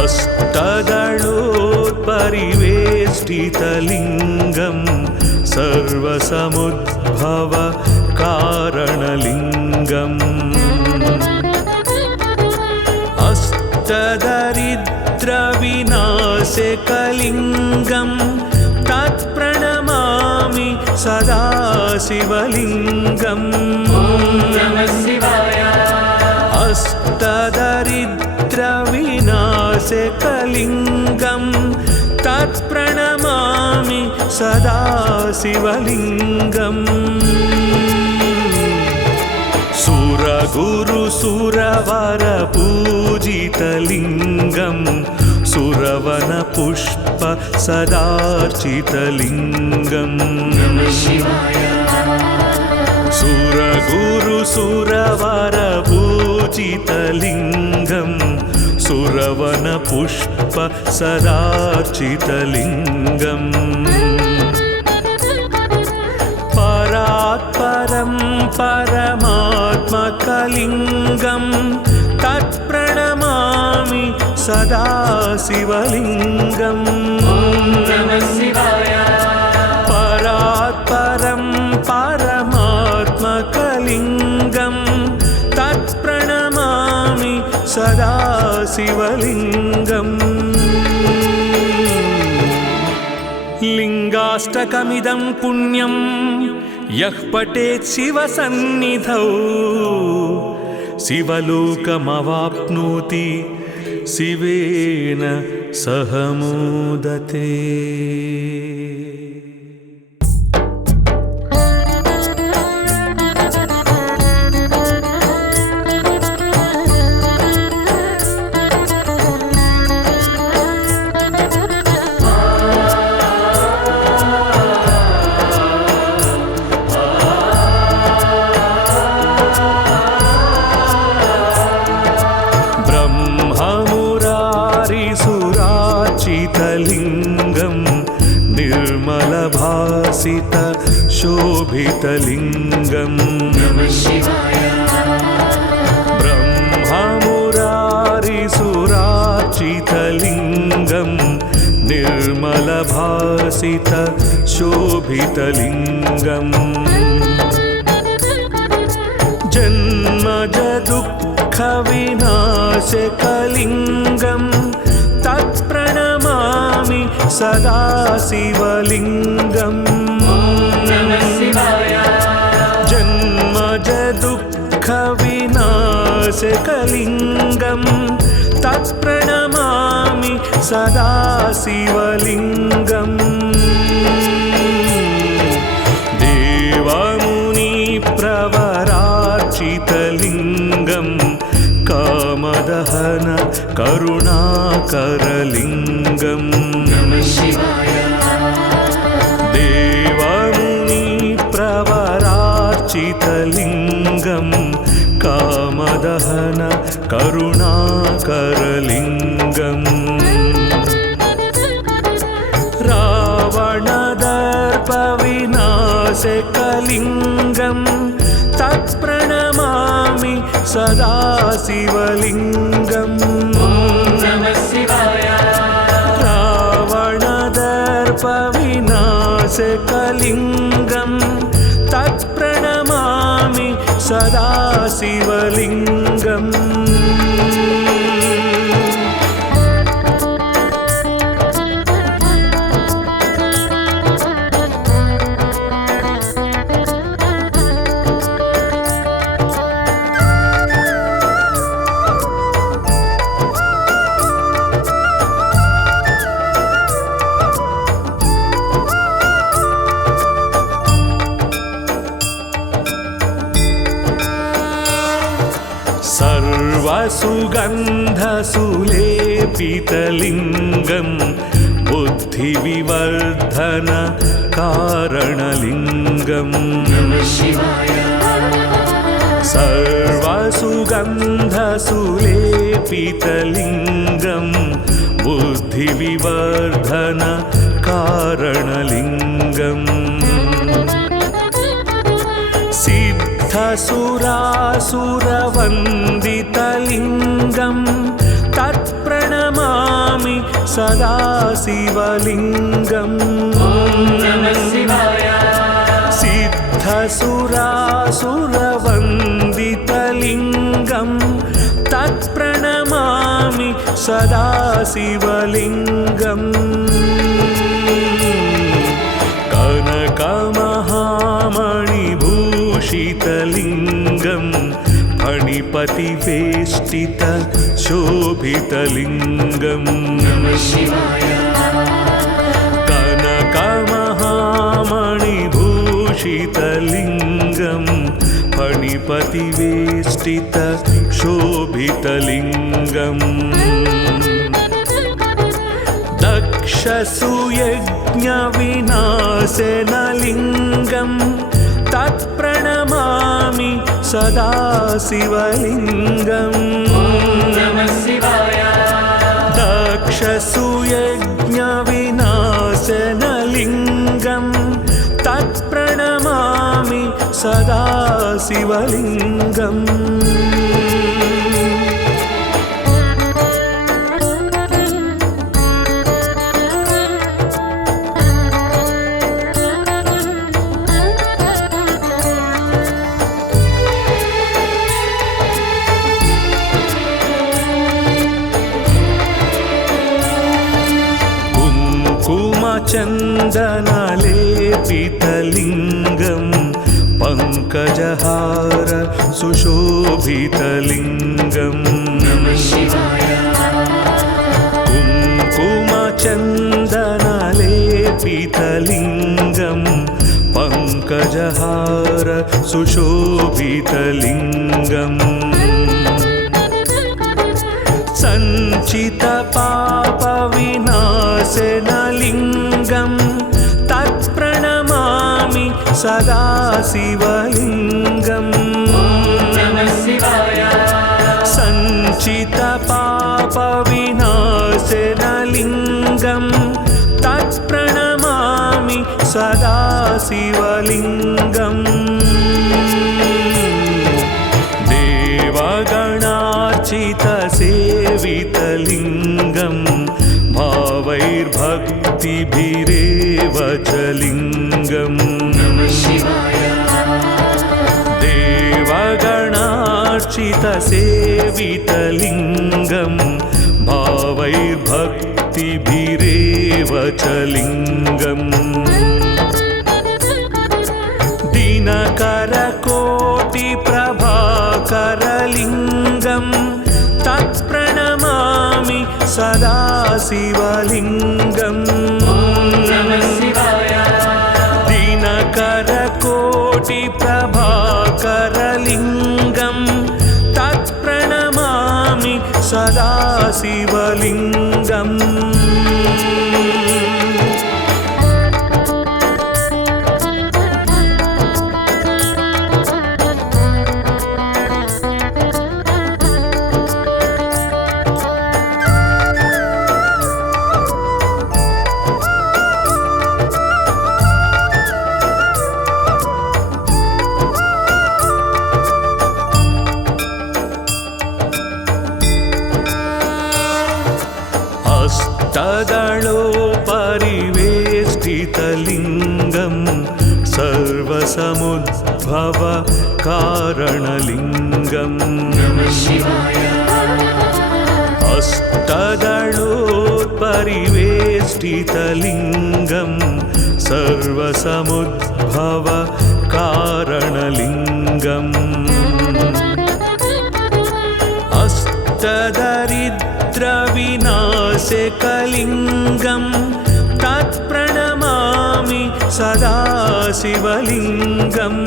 अष्टदलोपरिवेष्टितलिङ्गं सर्वसमुद्भव कारणलिङ्गम् अष्टदरिद्रविनाशकलिङ्गं तत्प्रणमामि सदा शिवलिङ्गम् अष्टदरिद्रविनाशकलिङ्गं तत्प्रणमामि सदा शिवलिङ्गम् सुरगुरुसुरवरपूजितलिङ्गं सुरवनपुष्प सदार्चितलिङ्गम् सुरगुरुसुरवरपूजितलिङ्गं सुरवनपुष्प सदार्चितलिङ्गम् परात्परं परमात्मकलिङ्गं तत्प्रणमामि सदा शिवलिङ्गम् परात्परं परमात्मकलिङ्गं तत्प्रणमामि सदा शिवलिङ्गम् लिङ्गाष्टकमिदं पुण्यं यः पठेत् शिवसन्निधौ शिवलोकमवाप्नोति शिवेन सह मोदते। लिङ्गं निर्मलभासित शोभितलिङ्गम् ब्रह्ममुरारिसुरार्चितलिङ्गं निर्मलभासित शोभितलिङ्गम् जन्मज दुःखविनाशकलिङ्गं तत्प्रणमामि सदा शिवलिङ्गम् जन्मज दुःखविनाशकलिङ्गं तत्प्रणमामि सदा शिवलिङ्गम् देवमुनिप्रवरार्चितलिङ्गं कामदहन करुणाकरलिङ्गम् देवमुनिप्रवरार्चितलिङ्गं कामदहन करुणाकरलिङ्गम् रावण नासिकलिङ्गं तत्प्रणमामि सदा शिवलिङ्गम् रावणदर्पविनाशकलिङ्गं तत्प्रणमामि सदा शिवलिङ्गम् सर्वसुगन्धसुलेपितलिङ्गं बुद्धिविवर्धन कारणलिङ्गम् सर्वसुगन्धसुलेपितलिङ्गं बुद्धिविवर्धन कारणलिङ्गम् सिद्धसुरासुरवन्दितलिङ्गं तत्प्रणमामि सदा शिवलिङ्गम् सिद्धसुरासुरवन्दितलिङ्गं तत्प्रणमामि सदा शिवलिङ्गम् कनकमहामणिभूषितलिङ्गं फणिपतिवेष्टित शोभितलिङ्गम् कनकमहामणिभूषितलिङ्गं फणिपतिवेष्टित शोभितलिङ्गम् दक्षसुयज्ञविनाशनलिङ्गं तत्प्रणमामि सदा शिवलिङ्गम् दक्षसुयज्ञविनाशनलिङ्गं तत्प्रणमामि सदा शिवलिङ्गम् चन्दनलेपितलिङ्गं पङ्कजहार सुशोभितलिङ्गम् कुङ्कुमचन्दनलेपितलिङ्गं पङ्कजहार सुशोभितलिङ्गम् सञ्चितपापविनाशनलिङ्गं तत्प्रणमामि सदा शिवलिङ्गम् सञ्चितपापविनाशनलिङ्गं तत्प्रणमामि सदा शिवलिङ्गम् देवगणार्चितसेवितलिङ्गं भावैर्भक्तिभिरेव च लिङ्गम् देवगणार्चितसेवितलिङ्गं भावैर्भक्तिभिरेव च लिङ्गम् दिनकरकोटिप्रभाकरलिङ्गं तत्प्रणमामि सदा शिवलिङ्गम् दिनकरकोटिप्रभाकरलिङ्गं तत्प्रणमामि सदा शिवलिङ्गम् अष्टदलोपरिवेष्टितलिङ्गं सर्वसमुद्भव कारणलिङ्गम् अष्टदलोपरिवेष्टितलिङ्गं सर्वसमुद्भव कारणलिङ्गम् अष्टदरिद्रविनाशकलिङ्गं तत्प्रणमामि सदा शिवलिङ्गम्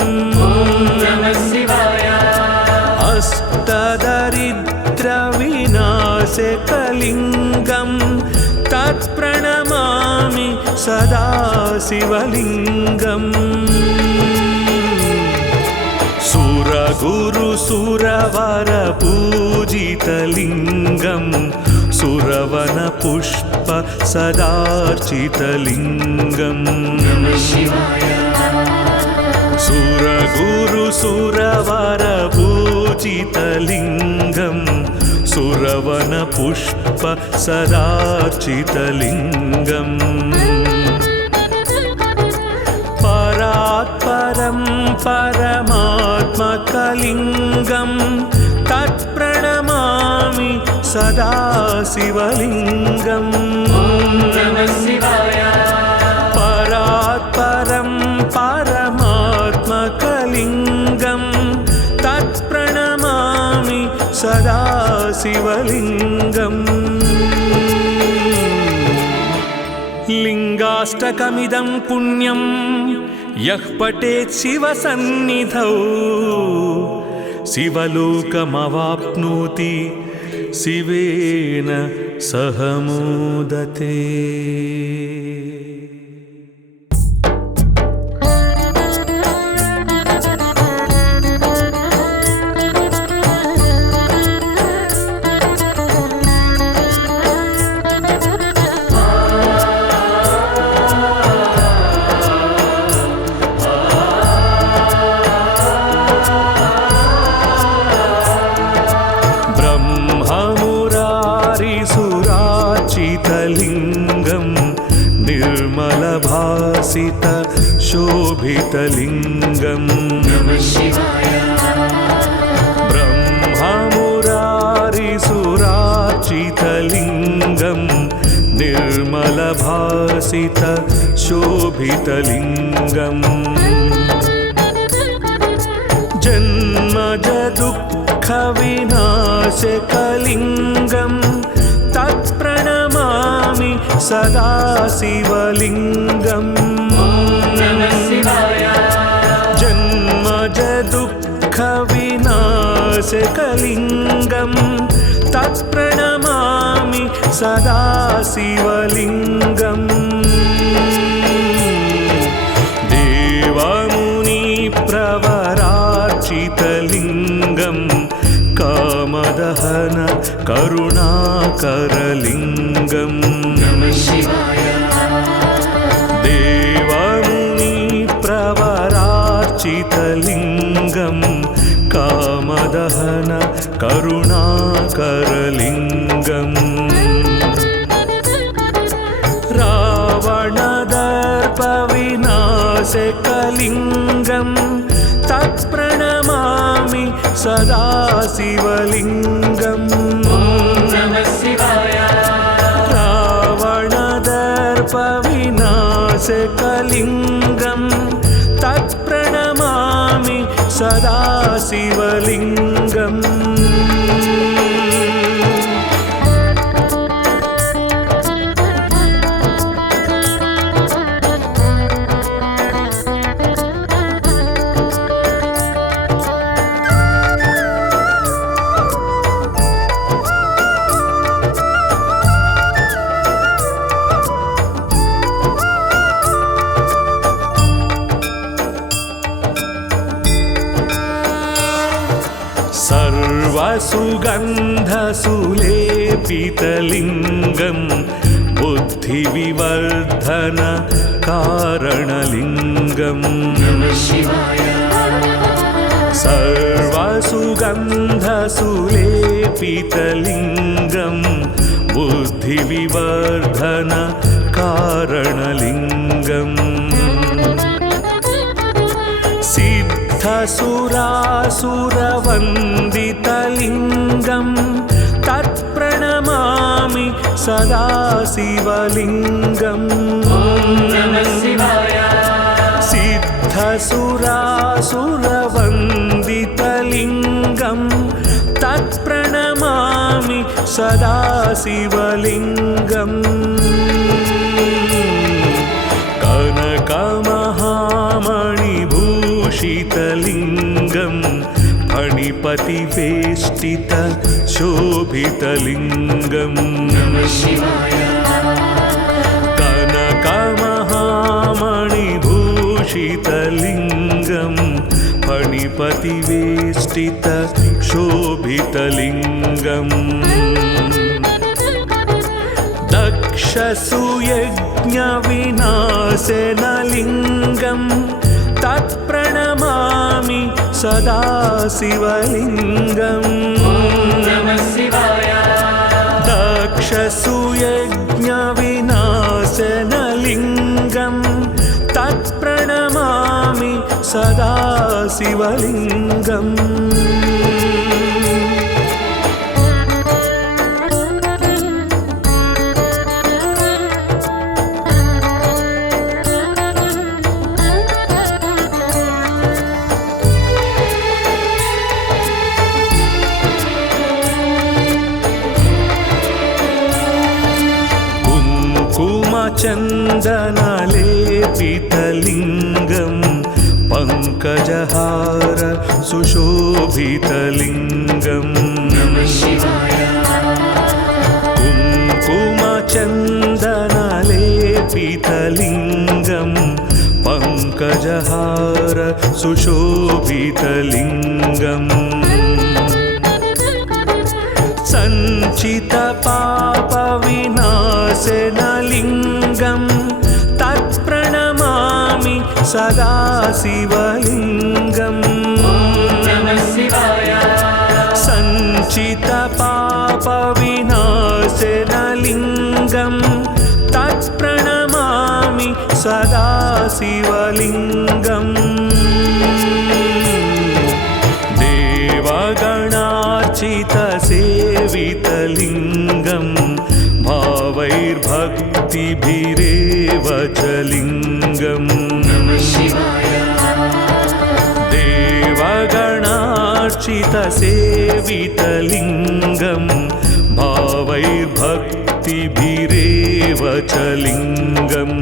अष्टदरिद्रविनाशकलिङ्गं तत्प्रणमामि सदा शिवलिङ्गम् सुरगुरुसुरवरपूजितलिङ्गं सुरवनपुष्प सदार्चितलिङ्गम् सुरगुरुसुरवरपूजितलिङ्गं सुरवनपुष्प सदार्चितलिङ्गम् परात्परं परमात्मकलिङ्गं तत्प्रणमामि सदा शिवलिङ्गम् परात्परं परमात्मकलिङ्गं तत्प्रणमामि सदा शिवलिङ्गम् लिङ्गाष्टकमिदं पुण्यं यः पठेत् शिवसन्निधौ शिवलोकमवाप्नोति शिवेन सह मोदते। लिङ्गं निर्मलभासित शोभितलिङ्गम् ब्रह्ममुरारिसुरार्चितलिङ्गं निर्मलभासित शोभितलिङ्गम् जन्मज दुःखविनाशकलिङ्गं तत्प्रणमामि सदा शिवलिङ्गम् जन्मज दुःखविनाशकलिङ्गं तत्प्रणमामि सदा शिवलिङ्गम् देवमुनिप्रवरार्चितलिङ्गं कामदहन करुणाकरलिङ्गम् देवमुनिप्रवरार्चितलिङ्गं कामदहन करुणाकरलिङ्गम् रावणदर्पविनाशकलिङ्गं तत्प्रणमामि सदा शिवलिङ्गम् रावणदर्पविनाशकलिङ्गं तत्प्रणमामि सदा शिवलिङ्गम् सर्वसुगन्धसुलेपितलिङ्गं बुद्धिविवर्धन कारणलिङ्गम् सर्वसुगन्धसुलेपितलिङ्गं बुद्धि बुद्धिविवर्धन कारणलिङ्गम् सिद्धसुरासुरवन्दितलिङ्गं तत्प्रणमामि सदा शिवलिङ्गम् सिद्धसुरासुरवन्दितलिङ्गं तत्प्रणमामि सदा शिवलिङ्गम् कनकमहामणिभूषितलिङ्गं फणिपतिवेष्टित शोभितलिङ्गम् कनकमहामणिभूषितलिङ्गं फणिपतिवेष्टित शोभितलिङ्गम् दक्षसुयज्ञविनाशनलिङ्गं तत्प्रणमामि सदा शिवलिङ्गम् दक्षसुयज्ञविनाशनलिङ्गं तत्प्रणमामि सदा शिवलिङ्गम् चन्दनलेपितलिङ्गं पङ्कजहार सुशोभितलिङ्गम् कुङ्कुमचन्दनलेपितलिङ्गं पङ्कजहार सुशोभितलिङ्गम् सञ्चितपापविनाशनलिङ्गं तत्प्रणमामि सदा शिवलिङ्गम् सञ्चितपापविनाशनलिङ्गं तत्प्रणमामि सदा शिवलिङ्गम् देवगणार्चितसेवितलिङ्गं भावैर्भक्तिभिरेव च लिङ्गम् देवगणार्चितसेवितलिङ्गं भावैर्भक्तिभिरेव च लिङ्गम्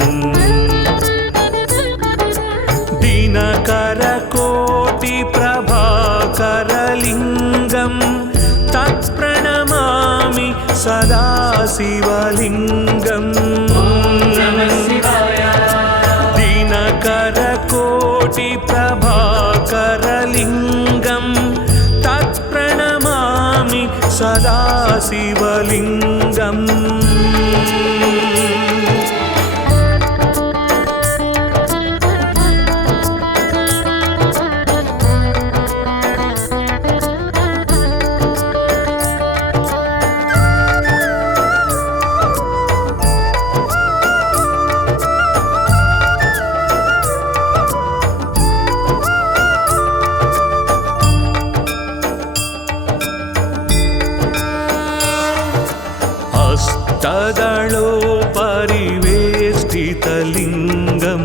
दिनकरकोटिप्रभाकरलिङ्गं तत्प्रणमामि सदा शिवलिङ्गम् दिनकरकोटिप्रभाकरलिङ्गं तत्प्रणमामि सदा शिवलिङ्गम् अष्टदलोपरिवेष्टितलिङ्गं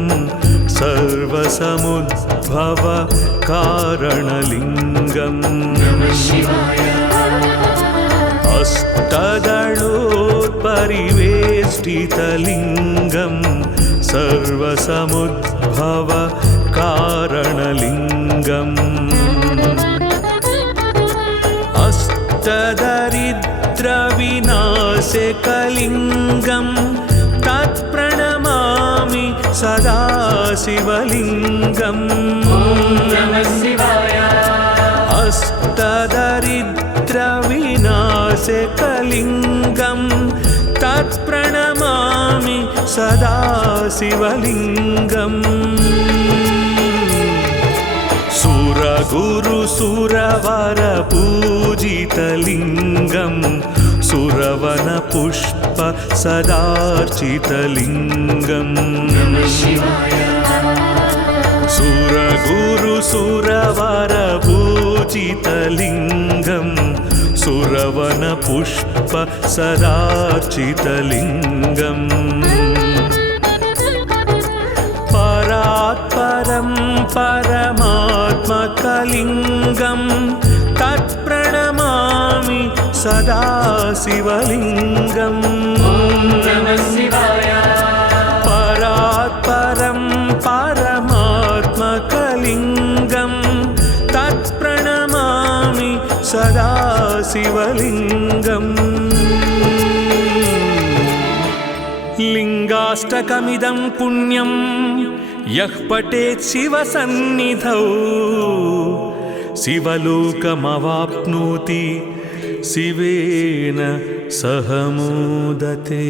सर्वसमुद्भव कारणलिङ्गम् अष्टदलोपरिवेष्टितलिङ्गं सर्वसमुद्भव कारणलिङ्गम् अष्टदरिद्रविनाशकलिङ्गं तत्प्रणमामि सदा शिवलिङ्गम् अष्टदरिद्रविनाशकलिङ्गं तत्प्रणमामि सदा शिवलिङ्गम् सुरगुरुसुरवरपूजितलिङ्गं सुरवनपुष्प सदार्चितलिङ्गम् सुरगुरुसुरवरपूजितलिङ्गम् सुरवनपुष्प सदार्चितलिङ्गम् परात्परं परमात्मकलिङ्गं तत्प्रणमामि सदा शिवलिङ्गम् परात्परं परमात्मकलिङ्गं तत्प्रणमामि सदा शिवलिङ्गम् लिङ्गाष्टकमिदं पुण्यं यः पठेत् शिवसन्निधौ शिवलोकमवाप्नोति शिवेन सह मोदते।